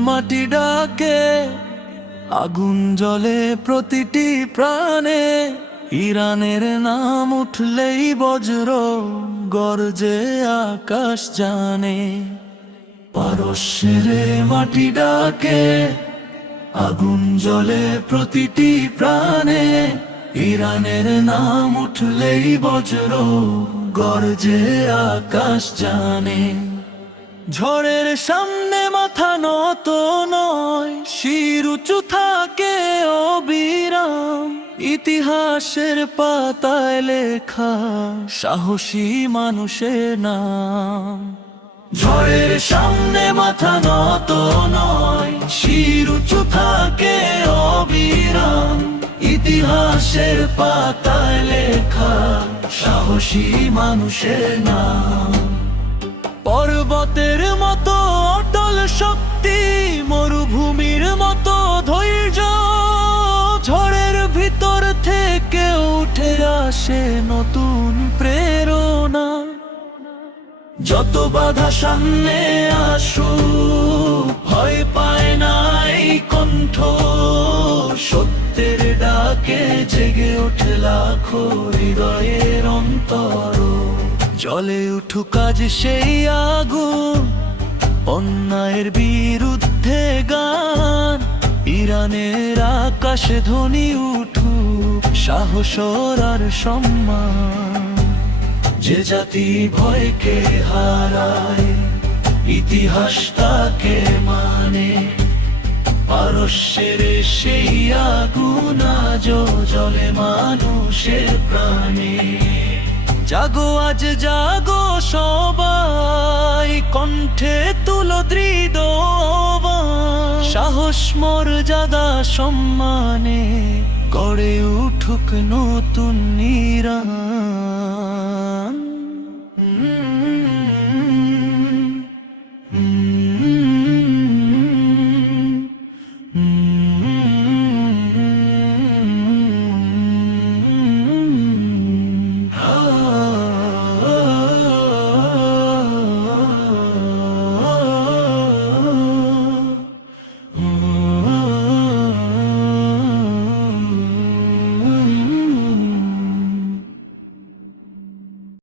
মাটি ডাকে, আগুন জ্বলে প্রতিটি প্রাণে। ইরানের নাম উঠলেই বজ্র গর্জে আকাশ জানে। পারস্যের মাটি ডাকে, আগুন জ্বলে প্রতিটি প্রাণে। ইরানের নাম উঠলেই বজ্র গর্জে আকাশ জানে। ঝড়ের সামনে মাথা নত নয়, শির উঁচু থাকে অবিরাম। ইতিহাসের পাতায় লেখা সাহসী মানুষের নাম। ঝড়ের সামনে মাথা নত নয়, শির উঁচু থাকে অবিরাম। ইতিহাসের পাতায় লেখা সাহসী মানুষের নাম। পর্বতের মতো অটল শক্তি, মরুভূমির মতো ধৈর্য। ঝড়ের ভিতর থেকে উঠে আসে নতুন প্রেরণা। যত বাধা সামনে আসুক, ভয় পায় না এই কণ্ঠ। সত্যের ডাকে জেগে ওঠে লাখো হৃদয়ের অন্তর। জ্বলে উঠুক আজ সেই আগুন, অন্যায়ের বিরুদ্ধে গান। ইরানের আকাশে ধ্বনি উঠুক সাহস আর সম্মান। যে জাতি ভয়কে হারায়, ইতিহাস তাকে মানে। পারস্যের সেই আগুন আজও জ্বলে মানুষের প্রাণে। জাগো আজ জাগো সবাই, কণ্ঠে তুলো দৃঢ় আওয়াজ। সাহস মর্যাদা সম্মানে গড়ে উঠুক নতুন ইরান।